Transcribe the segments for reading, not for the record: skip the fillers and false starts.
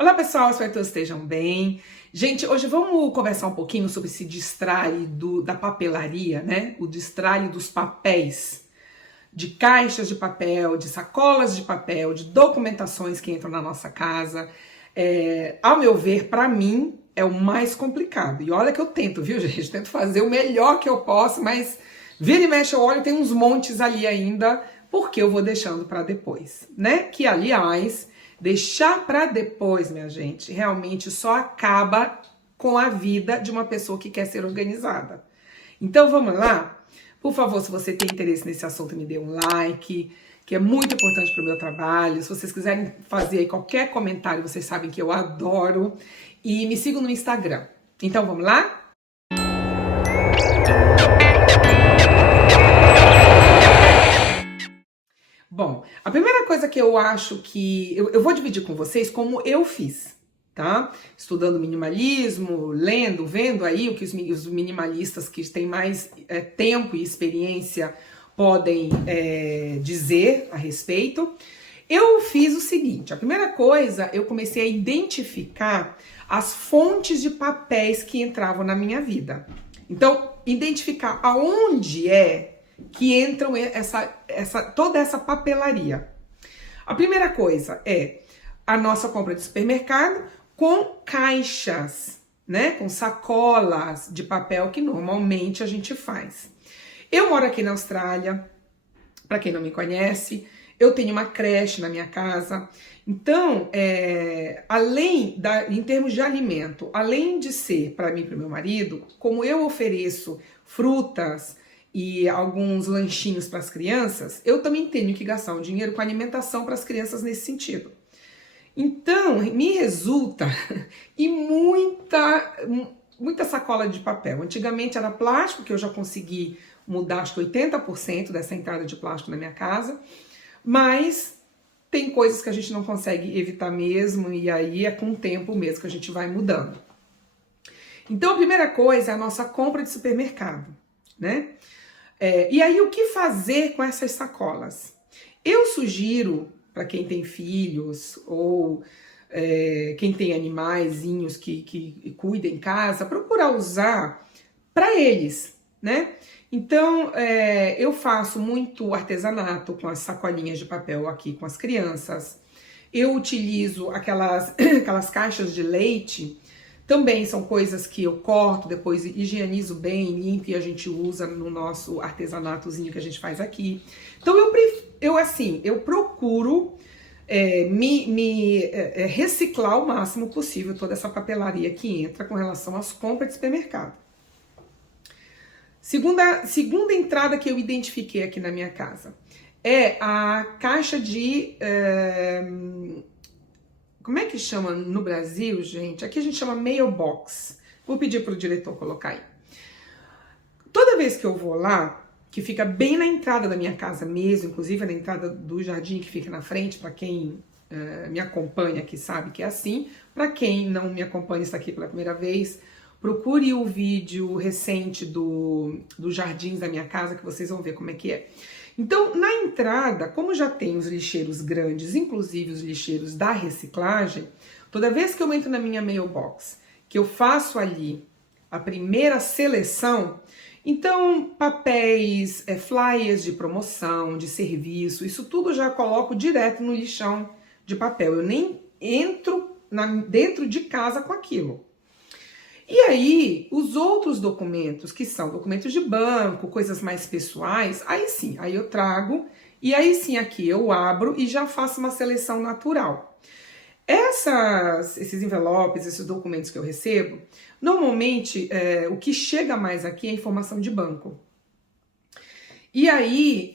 Olá pessoal, espero que todos estejam bem. Gente, hoje vamos conversar um pouquinho sobre esse destralhe da papelaria, né? O destralhe dos papéis, de caixas de papel, de sacolas de papel, de documentações que entram na nossa casa. Ao meu ver, para mim, é o mais complicado. E olha que eu tento, viu, gente? Tento fazer o melhor que eu posso, mas vira e mexe eu olho, tem uns montes ali ainda, porque eu vou deixando para depois, né? Que, aliás, deixar para depois, minha gente, realmente só acaba com a vida de uma pessoa que quer ser organizada. Então, vamos lá? Por favor, se você tem interesse nesse assunto, me dê um like, que é muito importante para o meu trabalho. Se vocês quiserem fazer aí qualquer comentário, vocês sabem que eu adoro. E me sigam no Instagram. Então, vamos lá? Bom, a primeira coisa que eu acho que... Eu vou dividir com vocês como eu fiz, tá? Estudando minimalismo, lendo, vendo aí o que os minimalistas que têm mais tempo e experiência podem dizer a respeito. Eu fiz o seguinte, a primeira coisa, eu comecei a identificar as fontes de papéis que entravam na minha vida. Então, identificar aonde que entram toda essa papelaria. A primeira coisa é a nossa compra de supermercado com caixas, né? Com sacolas de papel que normalmente a gente faz. Eu moro aqui na Austrália, para quem não me conhece, eu tenho uma creche na minha casa. Então, em termos de alimento, além de ser para mim e para o meu marido, como eu ofereço frutas e alguns lanchinhos para as crianças, eu também tenho que gastar um dinheiro com alimentação para as crianças nesse sentido. Então, me resulta e muita sacola de papel. Antigamente era plástico, que eu já consegui mudar acho que 80% dessa entrada de plástico na minha casa, mas tem coisas que a gente não consegue evitar mesmo, e aí é com o tempo mesmo que a gente vai mudando. Então, a primeira coisa é a nossa compra de supermercado, né? E aí, o que fazer com essas sacolas? Eu sugiro, para quem tem filhos ou quem tem animaizinhos que cuida em casa, procurar usar para eles, né? Então, eu faço muito artesanato com as sacolinhas de papel aqui com as crianças. Eu utilizo aquelas caixas de leite. Também são coisas que eu corto, depois higienizo bem, limpo e a gente usa no nosso artesanatozinho que a gente faz aqui. Então eu procuro reciclar o máximo possível toda essa papelaria que entra com relação às compras de supermercado. Segunda entrada que eu identifiquei aqui na minha casa é a caixa de... como é que chama no Brasil, gente? Aqui a gente chama mailbox. Vou pedir para o diretor colocar aí. Toda vez que eu vou lá, que fica bem na entrada da minha casa mesmo, inclusive na entrada do jardim que fica na frente, para quem me acompanha aqui sabe que é assim. Para quem não me acompanha e está aqui pela primeira vez, procure o vídeo recente dos jardins da minha casa que vocês vão ver como é que é. Então, na entrada, como já tem os lixeiros grandes, inclusive os lixeiros da reciclagem, toda vez que eu entro na minha mailbox, que eu faço ali a primeira seleção, então papéis, flyers de promoção, de serviço, isso tudo eu já coloco direto no lixão de papel. Eu nem entro dentro de casa com aquilo. E aí, os outros documentos, que são documentos de banco, coisas mais pessoais, aí sim, aí eu trago, e aí sim aqui eu abro e já faço uma seleção natural. Esses envelopes, esses documentos que eu recebo, normalmente o que chega mais aqui é informação de banco. E aí,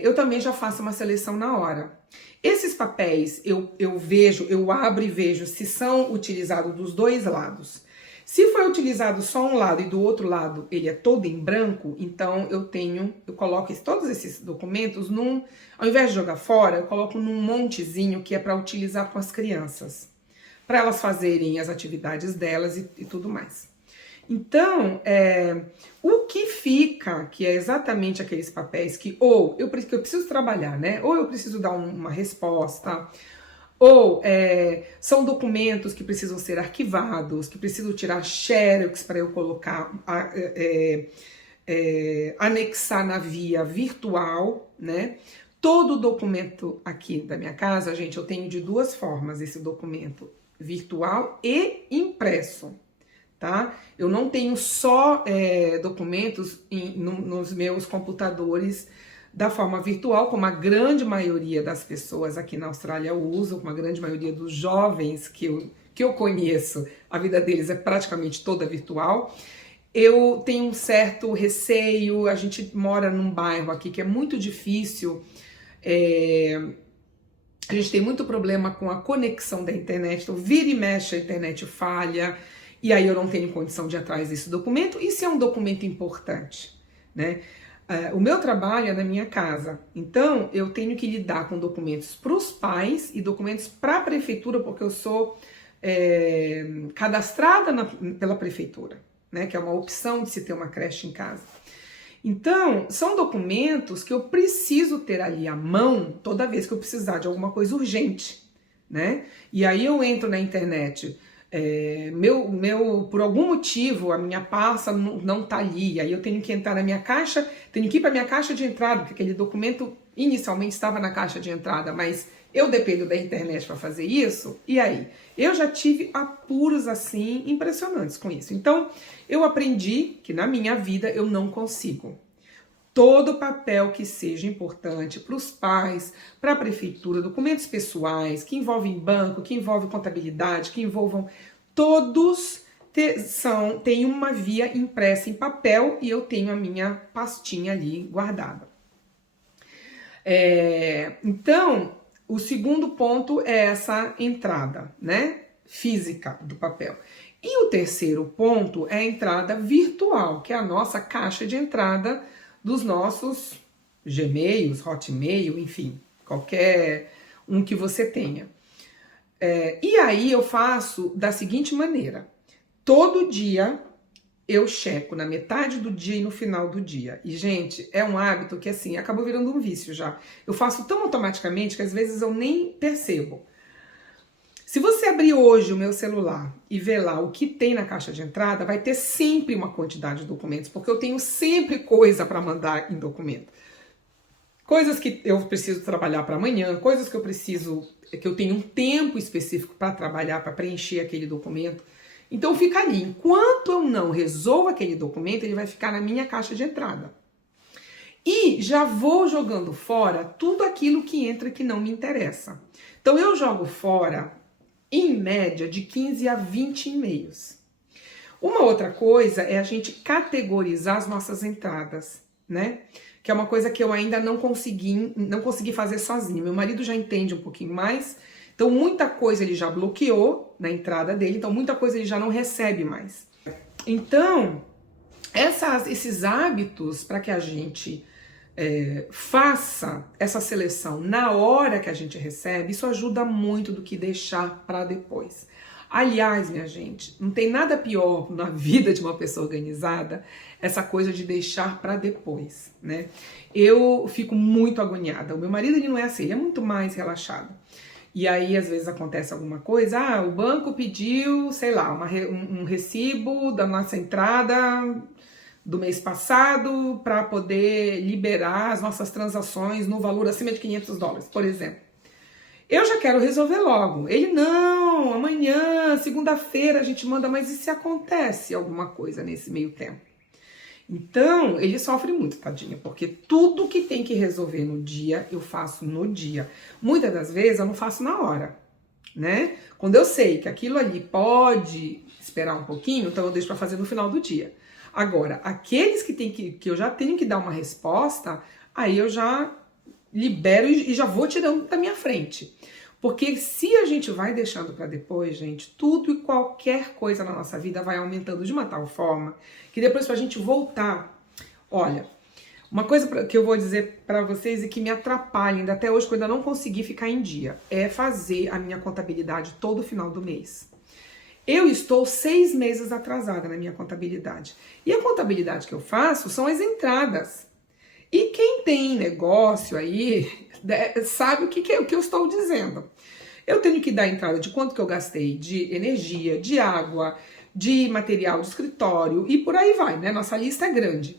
eu também já faço uma seleção na hora. Esses papéis, eu abro e vejo se são utilizados dos dois lados. Se foi utilizado só um lado e do outro lado ele é todo em branco, então eu coloco todos esses documentos ao invés de jogar fora, eu coloco num montezinho que é para utilizar com as crianças, para elas fazerem as atividades delas e tudo mais. Então, o que fica, que é exatamente aqueles papéis que eu preciso trabalhar, né? Ou eu preciso dar uma resposta, Ou são documentos que precisam ser arquivados, que precisam tirar xerox para eu colocar, anexar na via virtual, né? Todo documento aqui da minha casa, gente, eu tenho de duas formas esse documento, virtual e impresso, tá? Eu não tenho só documentos nos meus computadores da forma virtual, como a grande maioria das pessoas aqui na Austrália usam, como a grande maioria dos jovens que eu conheço, a vida deles é praticamente toda virtual. Eu tenho um certo receio, a gente mora num bairro aqui que é muito difícil, a gente tem muito problema com a conexão da internet, então vira e mexe a internet falha, e aí eu não tenho condição de ir atrás desse documento. Isso é um documento importante, né? O meu trabalho é na minha casa, então eu tenho que lidar com documentos para os pais e documentos para a prefeitura, porque eu sou cadastrada pela prefeitura, né? Que é uma opção de se ter uma creche em casa. Então, são documentos que eu preciso ter ali à mão toda vez que eu precisar de alguma coisa urgente, né? E aí eu entro na internet, por algum motivo a minha pasta não tá ali, aí eu tenho que entrar na minha caixa, tenho que ir para minha caixa de entrada, porque aquele documento inicialmente estava na caixa de entrada, mas eu dependo da internet para fazer isso, e aí? Eu já tive apuros assim impressionantes com isso. Então, eu aprendi que na minha vida eu não consigo. Todo papel que seja importante para os pais, para a prefeitura, documentos pessoais, que envolvem banco, que envolvem contabilidade, que envolvam todos, tem uma via impressa em papel e eu tenho a minha pastinha ali guardada. Então, o segundo ponto é essa entrada, né, física do papel. E o terceiro ponto é a entrada virtual, que é a nossa caixa de entrada dos nossos Gmails, Hotmail, enfim, qualquer um que você tenha. E aí eu faço da seguinte maneira: todo dia eu checo na metade do dia e no final do dia. E, gente, é um hábito que, assim, acabou virando um vício já. Eu faço tão automaticamente que às vezes eu nem percebo. Se você abrir hoje o meu celular e ver lá o que tem na caixa de entrada, vai ter sempre uma quantidade de documentos, porque eu tenho sempre coisa para mandar em documento. Coisas que eu preciso trabalhar para amanhã, coisas que eu tenho um tempo específico para trabalhar, para preencher aquele documento. Então fica ali. Enquanto eu não resolvo aquele documento, ele vai ficar na minha caixa de entrada. E já vou jogando fora tudo aquilo que entra que não me interessa. Então eu jogo fora, em média, de 15 a 20 e-mails. Uma outra coisa é a gente categorizar as nossas entradas, né? Que é uma coisa que eu ainda não consegui fazer sozinho. Meu marido já entende um pouquinho mais. Então, muita coisa ele já bloqueou na entrada dele, então muita coisa ele já não recebe mais. Então, esses hábitos para que a gente faça essa seleção na hora que a gente recebe, isso ajuda muito do que deixar para depois. Aliás, minha gente, não tem nada pior na vida de uma pessoa organizada essa coisa de deixar para depois, né? Eu fico muito agoniada. O meu marido, ele não é assim, ele é muito mais relaxado. E aí, às vezes, acontece alguma coisa, o banco pediu, sei lá, um recibo da nossa entrada do mês passado para poder liberar as nossas transações no valor acima de $500, por exemplo. Eu já quero resolver logo. Ele, não, amanhã, segunda-feira a gente manda, mas e se acontece alguma coisa nesse meio tempo? Então, ele sofre muito, tadinho, porque tudo que tem que resolver no dia, eu faço no dia. Muitas das vezes eu não faço na hora, né? Quando eu sei que aquilo ali pode esperar um pouquinho, então eu deixo para fazer no final do dia. Agora, aqueles que eu já tenho que dar uma resposta, aí eu já libero e já vou tirando da minha frente. Porque se a gente vai deixando para depois, gente, tudo e qualquer coisa na nossa vida vai aumentando de uma tal forma que depois pra gente voltar, olha, uma coisa que eu vou dizer para vocês e que me atrapalha ainda até hoje, que eu ainda não consegui ficar em dia, é fazer a minha contabilidade todo final do mês. Eu estou 6 meses atrasada na minha contabilidade. E a contabilidade que eu faço são as entradas. E quem tem negócio aí sabe o que eu estou dizendo. Eu tenho que dar a entrada de quanto que eu gastei de energia, de água, de material de escritório e por aí vai, né? Nossa lista é grande.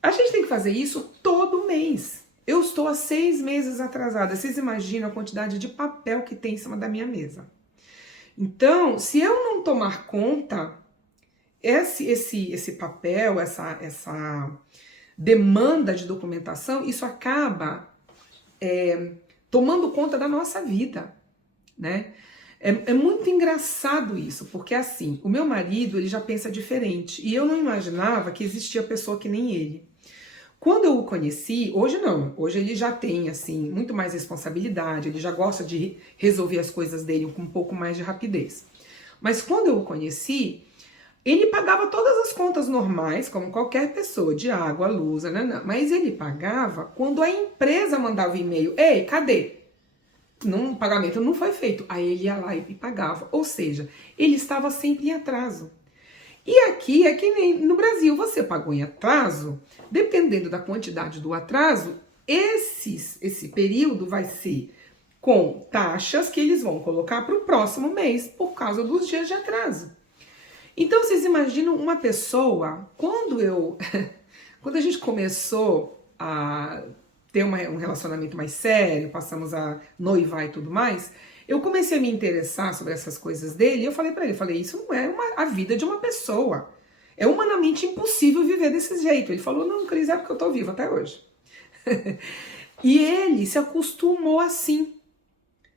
A gente tem que fazer isso todo mês. Eu estou há 6 meses atrasada. Vocês imaginam a quantidade de papel que tem em cima da minha mesa. Então, se eu não tomar conta, esse papel, essa demanda de documentação, isso acaba tomando conta da nossa vida, né? É muito engraçado isso, porque assim, o meu marido, ele já pensa diferente, e eu não imaginava que existia pessoa que nem ele. Quando eu o conheci, hoje não, hoje ele já tem, assim, muito mais responsabilidade, ele já gosta de resolver as coisas dele com um pouco mais de rapidez. Mas quando eu o conheci, ele pagava todas as contas normais, como qualquer pessoa, de água, luz, mas ele pagava quando a empresa mandava e-mail, ei, cadê? O pagamento não foi feito, aí ele ia lá e pagava, ou seja, ele estava sempre em atraso. E aqui é que nem no Brasil, você pagou em atraso, dependendo da quantidade do atraso, esse período vai ser com taxas que eles vão colocar para o próximo mês, por causa dos dias de atraso. Então, vocês imaginam uma pessoa, quando a gente começou a ter um relacionamento mais sério, passamos a noivar e tudo mais, eu comecei a me interessar sobre essas coisas dele e eu falei pra ele, isso não é a vida de uma pessoa. É humanamente impossível viver desse jeito. Ele falou, não, Cris, é porque eu tô vivo até hoje. E ele se acostumou assim,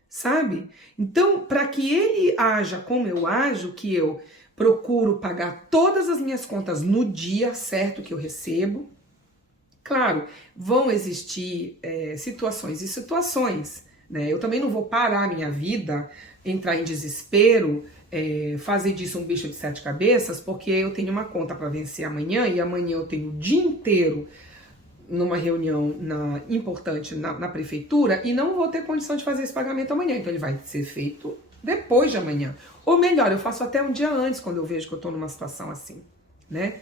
sabe? Então, para que ele haja como eu ajo, que eu procuro pagar todas as minhas contas no dia certo que eu recebo. Claro, vão existir situações e situações, né? Eu também não vou parar a minha vida, entrar em desespero, fazer disso um bicho de 7 cabeças, porque eu tenho uma conta para vencer amanhã e amanhã eu tenho o dia inteiro numa reunião importante na prefeitura e não vou ter condição de fazer esse pagamento amanhã, então ele vai ser feito depois de amanhã. Ou melhor, eu faço até um dia antes, quando eu vejo que eu estou numa situação assim, né?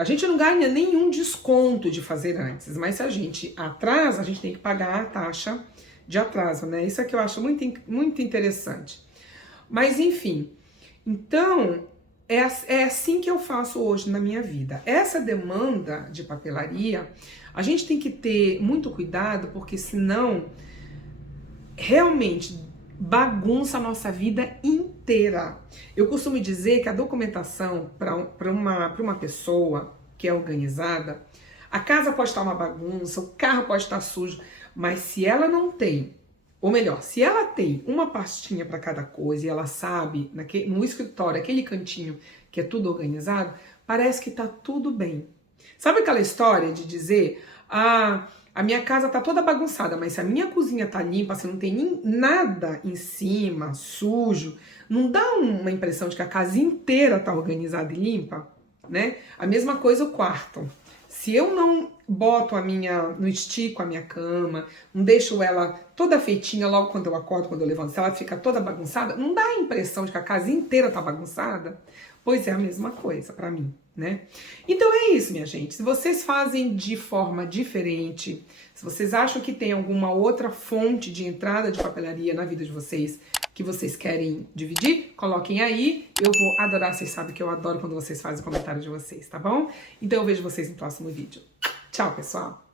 A gente não ganha nenhum desconto de fazer antes, mas se a gente atrasa, a gente tem que pagar a taxa de atraso, né? Isso é que eu acho muito interessante. Mas enfim, então é assim que eu faço hoje na minha vida. Essa demanda de papelaria, a gente tem que ter muito cuidado, porque senão realmente bagunça a nossa vida inteira. Eu costumo dizer que a documentação para uma pessoa que é organizada, a casa pode estar uma bagunça, o carro pode estar sujo, mas se ela não tem, ou melhor, se ela tem uma pastinha para cada coisa e ela sabe, no escritório, aquele cantinho que é tudo organizado, parece que tá tudo bem. Sabe aquela história de dizer, a minha casa tá toda bagunçada, mas se a minha cozinha tá limpa, se não tem nada em cima, sujo, não dá uma impressão de que a casa inteira tá organizada e limpa, né? A mesma coisa o quarto. Se eu não boto não estico a minha cama, não deixo ela toda feitinha logo quando eu acordo, quando eu levanto, se ela fica toda bagunçada, não dá a impressão de que a casa inteira tá bagunçada? Pois é a mesma coisa pra mim, né? Então é isso, minha gente. Se vocês fazem de forma diferente, se vocês acham que tem alguma outra fonte de entrada de papelaria na vida de vocês que vocês querem dividir, coloquem aí. Eu vou adorar, vocês sabem que eu adoro quando vocês fazem o comentário de vocês, tá bom? Então eu vejo vocês no próximo vídeo. Tchau, pessoal!